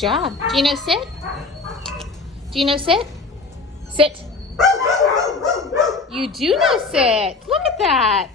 job. Gino, sit. Gino, sit. Sit. You do know sit. Look at that.